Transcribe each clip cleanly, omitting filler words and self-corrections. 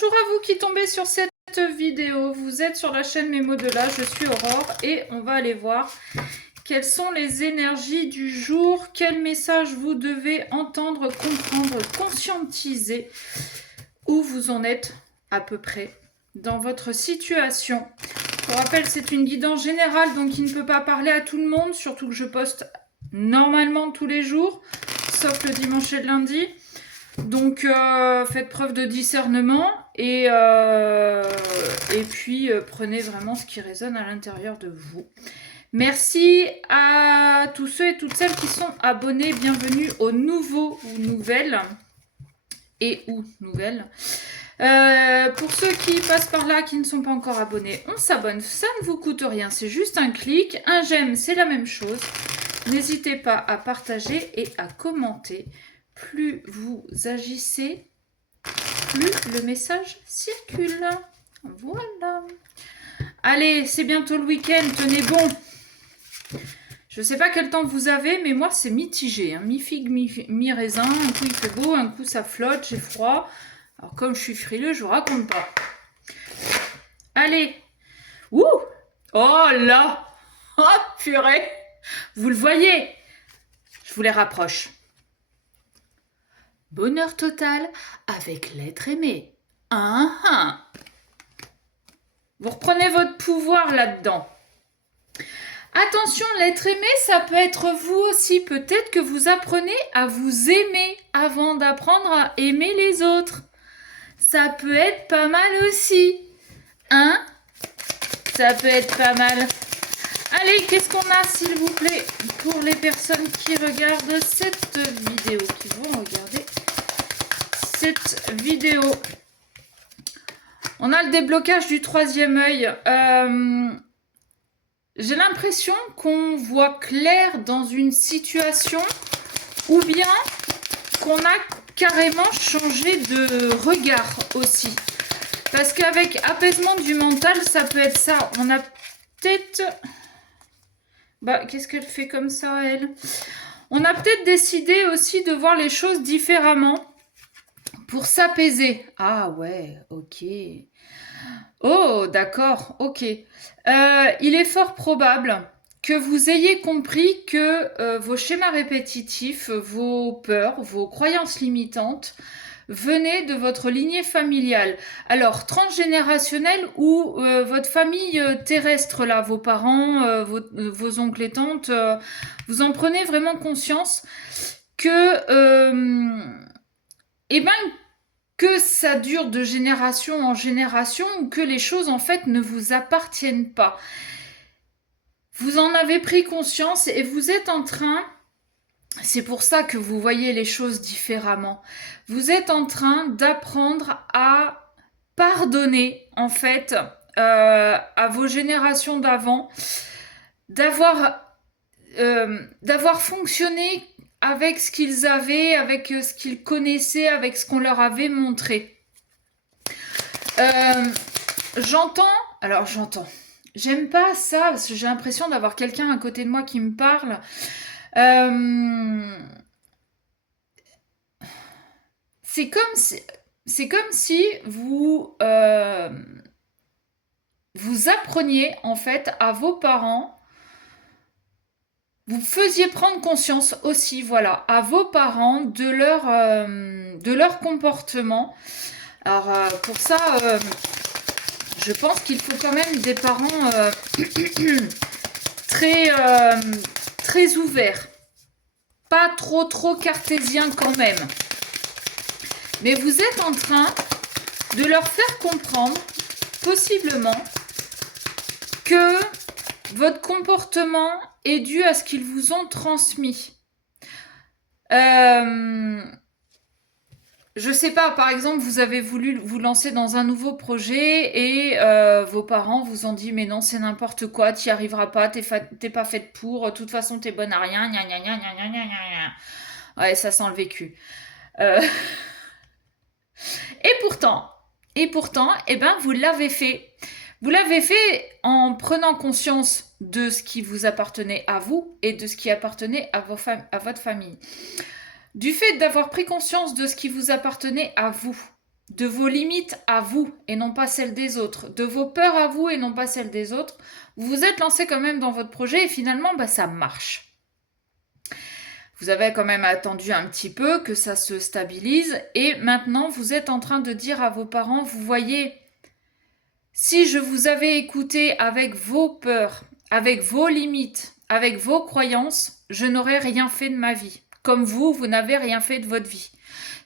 Bonjour à vous qui tombez sur cette vidéo. Vous êtes sur la chaîne Mes mots de là, je suis Aurore et on va aller voir quelles sont les énergies du jour, quel message vous devez entendre, comprendre, conscientiser, où vous en êtes à peu près dans votre situation. Pour rappel, c'est une guidance générale, donc il ne peut pas parler à tout le monde, surtout que je poste normalement tous les jours, sauf le dimanche et le lundi. Donc faites preuve de discernement et puis prenez vraiment ce qui résonne à l'intérieur de vous. Merci à tous ceux et toutes celles qui sont abonnés. Bienvenue aux nouveaux ou nouvelles. Et ou nouvelles. Pour ceux qui passent par là, qui ne sont pas encore abonnés, on s'abonne. Ça ne vous coûte rien, c'est juste un clic. Un j'aime, c'est la même chose. N'hésitez pas à partager et à commenter. Plus vous agissez, plus le message circule. Voilà. Allez, c'est bientôt le week-end, tenez bon. Je ne sais pas quel temps vous avez, mais moi c'est mitigé. Hein. Mi-figue, mi-raisin. Un coup il fait beau, un coup ça flotte, j'ai froid. Alors comme je suis frileux, je vous raconte pas. Allez. Ouh. Oh là. Oh purée. Vous le voyez. Je vous les rapproche. Bonheur total avec l'être aimé. Vous reprenez votre pouvoir là-dedans. Attention, l'être aimé, ça peut être vous aussi. Peut-être que vous apprenez à vous aimer avant d'apprendre à aimer les autres. Ça peut être pas mal aussi. Hein? Ça peut être pas mal. Allez, qu'est-ce qu'on a, s'il vous plaît, pour les personnes qui regardent cette vidéo, qui vont regarder cette vidéo. On a le déblocage du troisième œil. J'ai l'impression qu'on voit clair dans une situation ou bien qu'on a carrément changé de regard aussi. Parce qu'avec apaisement du mental, ça peut être ça. On a peut-être... Bah, qu'est-ce qu'elle fait comme ça, elle? On a peut-être décidé aussi de voir les choses différemment pour s'apaiser. Ah ouais, ok. Oh, d'accord, ok. Il est fort probable que vous ayez compris que vos schémas répétitifs, vos peurs, vos croyances limitantes venaient de votre lignée familiale. Alors, transgénérationnelle ou votre famille terrestre, là, vos parents, vos oncles et tantes, vous en prenez vraiment conscience que, eh ben, que ça dure de génération en génération ou que les choses en fait ne vous appartiennent pas. Vous en avez pris conscience et vous êtes en train, c'est pour ça que vous voyez les choses différemment, vous êtes en train d'apprendre à pardonner en fait à vos générations d'avant, d'avoir fonctionné avec ce qu'ils avaient, avec ce qu'ils connaissaient, avec ce qu'on leur avait montré. J'entends, j'aime pas ça, parce que j'ai l'impression d'avoir quelqu'un à côté de moi qui me parle. C'est comme si vous, vous appreniez en fait à vos parents, vous faisiez prendre conscience aussi, voilà, à vos parents de leur comportement. Alors pour ça, je pense qu'il faut quand même des parents très ouverts, pas trop cartésiens quand même. Mais vous êtes en train de leur faire comprendre, possiblement, que votre comportement est dû à ce qu'ils vous ont transmis. Je sais pas, par exemple, vous avez voulu vous lancer dans un nouveau projet et vos parents vous ont dit mais non, c'est n'importe quoi, t'y arriveras pas, t'es pas faite pour, de toute façon t'es bonne à rien, gna gna gna gna gna gna gna. Ouais, ça sent le vécu. Et pourtant, eh ben, vous l'avez fait. Vous l'avez fait en prenant conscience de ce qui vous appartenait à vous et de ce qui appartenait à votre famille. Du fait d'avoir pris conscience de ce qui vous appartenait à vous, de vos limites à vous et non pas celles des autres, de vos peurs à vous et non pas celles des autres, vous vous êtes lancé quand même dans votre projet et finalement, ça marche. Vous avez quand même attendu un petit peu que ça se stabilise et maintenant, vous êtes en train de dire à vos parents, vous voyez, si je vous avais écouté avec vos peurs, avec vos limites, avec vos croyances, je n'aurais rien fait de ma vie. Comme vous, vous n'avez rien fait de votre vie.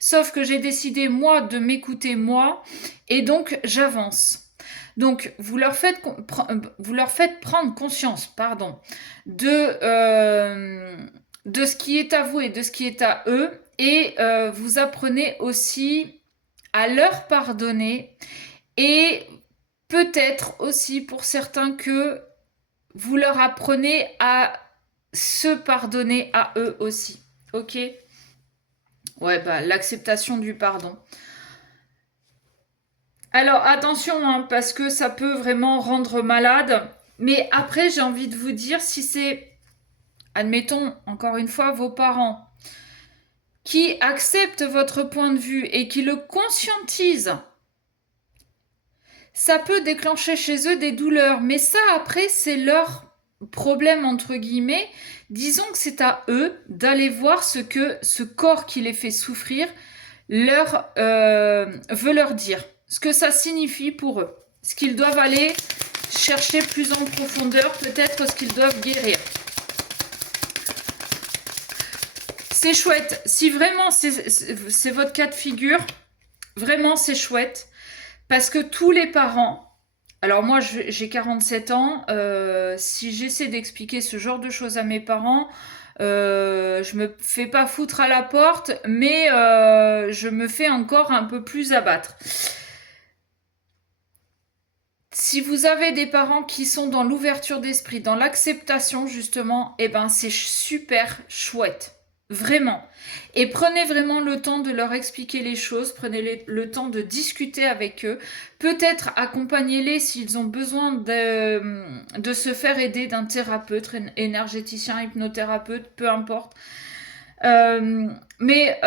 Sauf que j'ai décidé, moi, de m'écouter moi, et donc j'avance. Donc, vous leur faites prendre conscience, de ce qui est à vous et de ce qui est à eux, et vous apprenez aussi à leur pardonner, et peut-être aussi pour certains que vous leur apprenez à se pardonner à eux aussi. Ok ? Ouais, l'acceptation du pardon. Alors attention, hein, parce que ça peut vraiment rendre malade. Mais après, j'ai envie de vous dire, si c'est, admettons, encore une fois, vos parents qui acceptent votre point de vue et qui le conscientisent, ça peut déclencher chez eux des douleurs. Mais ça, après, c'est leur problème, entre guillemets. Disons que c'est à eux d'aller voir ce que ce corps qui les fait souffrir veut leur dire. Ce que ça signifie pour eux. Ce qu'ils doivent aller chercher plus en profondeur, peut-être ce qu'ils doivent guérir. C'est chouette. Si vraiment c'est votre cas de figure, vraiment c'est chouette. Parce que tous les parents, alors moi j'ai 47 ans, si j'essaie d'expliquer ce genre de choses à mes parents, je me fais pas foutre à la porte, mais je me fais encore un peu plus abattre. Si vous avez des parents qui sont dans l'ouverture d'esprit, dans l'acceptation justement, c'est super chouette. Vraiment. Et prenez vraiment le temps de leur expliquer les choses, prenez le temps de discuter avec eux, peut-être accompagnez-les s'ils ont besoin de se faire aider d'un thérapeute, énergéticien, hypnothérapeute, peu importe. Mais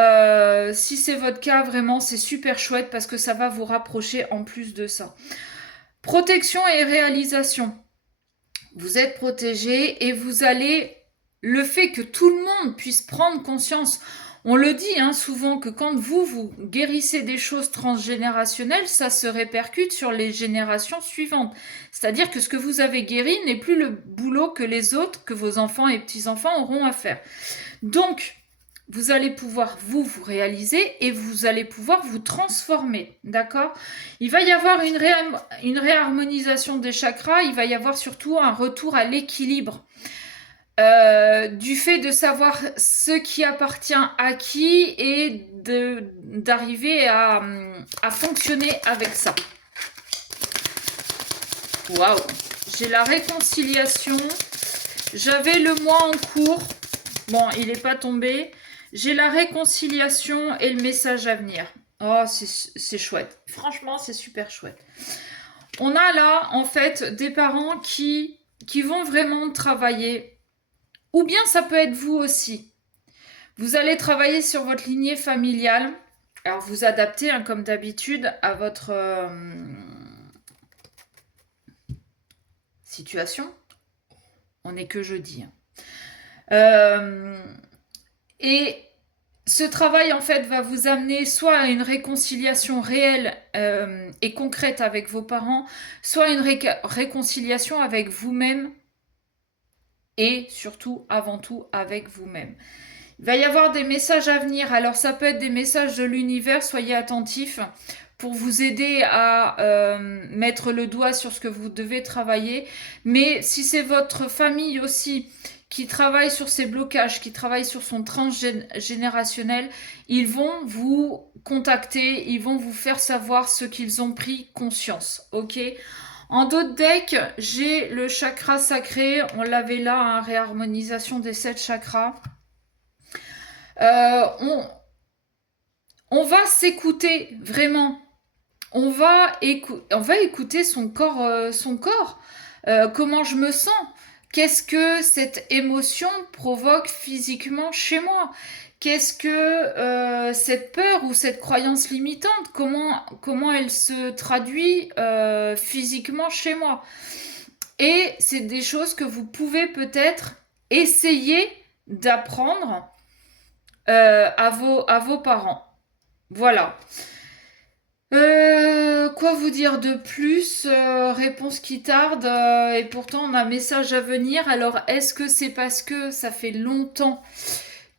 si c'est votre cas, vraiment c'est super chouette parce que ça va vous rapprocher en plus de ça. Protection et réalisation. Vous êtes protégé et vous allez... Le fait que tout le monde puisse prendre conscience, on le dit souvent que quand vous guérissez des choses transgénérationnelles, ça se répercute sur les générations suivantes. C'est-à-dire que ce que vous avez guéri n'est plus le boulot que les autres, que vos enfants et petits-enfants auront à faire. Donc, vous allez pouvoir vous réaliser et vous allez pouvoir vous transformer, d'accord ? Il va y avoir une réharmonisation des chakras, il va y avoir surtout un retour à l'équilibre. Du fait de savoir ce qui appartient à qui et d'arriver à fonctionner avec ça. Waouh, j'ai la réconciliation. J'avais le mois en cours. Bon, il n'est pas tombé. J'ai la réconciliation et le message à venir. Oh, c'est chouette. Franchement, c'est super chouette. On a là, en fait, des parents qui vont vraiment travailler. Ou bien ça peut être vous aussi. Vous allez travailler sur votre lignée familiale. Alors vous adaptez comme d'habitude à votre situation. On n'est que jeudi. Et ce travail en fait va vous amener soit à une réconciliation réelle et concrète avec vos parents, soit une réconciliation avec vous-même. Et surtout, avant tout, avec vous-même. Il va y avoir des messages à venir. Alors, ça peut être des messages de l'univers. Soyez attentifs pour vous aider à mettre le doigt sur ce que vous devez travailler. Mais si c'est votre famille aussi qui travaille sur ses blocages, qui travaille sur son transgénérationnel, ils vont vous contacter, ils vont vous faire savoir ce qu'ils ont pris conscience. Ok ? En d'autres decks, j'ai le chakra sacré. On l'avait là, réharmonisation des 7 chakras. On va s'écouter, vraiment. On va écouter son corps. Comment je me sens ? Qu'est-ce que cette émotion provoque physiquement chez moi ? qu'est-ce que cette peur ou cette croyance limitante, comment elle se traduit physiquement chez moi? Et c'est des choses que vous pouvez peut-être essayer d'apprendre à vos parents. Voilà. Quoi vous dire de plus? Réponse qui tarde, et pourtant on a un message à venir. Alors, est-ce que c'est parce que ça fait longtemps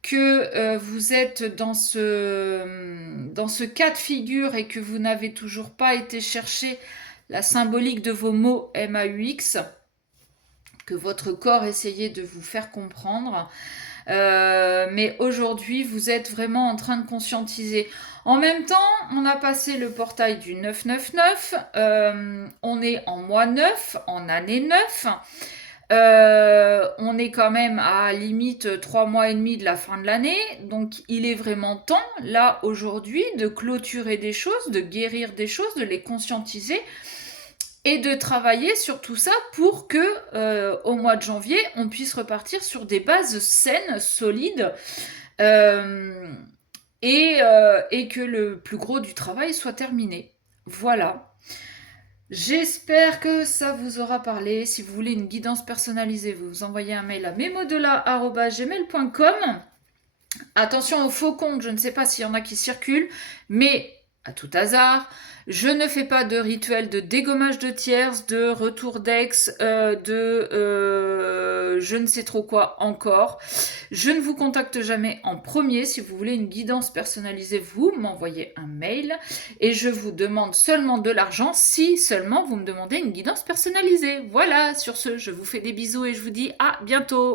que vous êtes dans ce cas de figure et que vous n'avez toujours pas été chercher la symbolique de vos mots MAUX, que votre corps essayait de vous faire comprendre? Mais aujourd'hui, vous êtes vraiment en train de conscientiser. En même temps, on a passé le portail du 999, on est en mois 9, en année 9, on est quand même à limite 3 mois et demi de la fin de l'année, donc il est vraiment temps, là, aujourd'hui, de clôturer des choses, de guérir des choses, de les conscientiser, et de travailler sur tout ça pour que au mois de janvier, on puisse repartir sur des bases saines, solides, et que le plus gros du travail soit terminé. Voilà. J'espère que ça vous aura parlé. Si vous voulez une guidance personnalisée, vous envoyez un mail à memodela@gmail.com. Attention aux faux comptes, je ne sais pas s'il y en a qui circulent, mais à tout hasard, je ne fais pas de rituel de dégommage de tierces, de retour d'ex, je ne sais trop quoi encore. Je ne vous contacte jamais en premier. Si vous voulez une guidance personnalisée, vous m'envoyez un mail et je vous demande seulement de l'argent si seulement vous me demandez une guidance personnalisée. Voilà, sur ce, je vous fais des bisous et je vous dis à bientôt.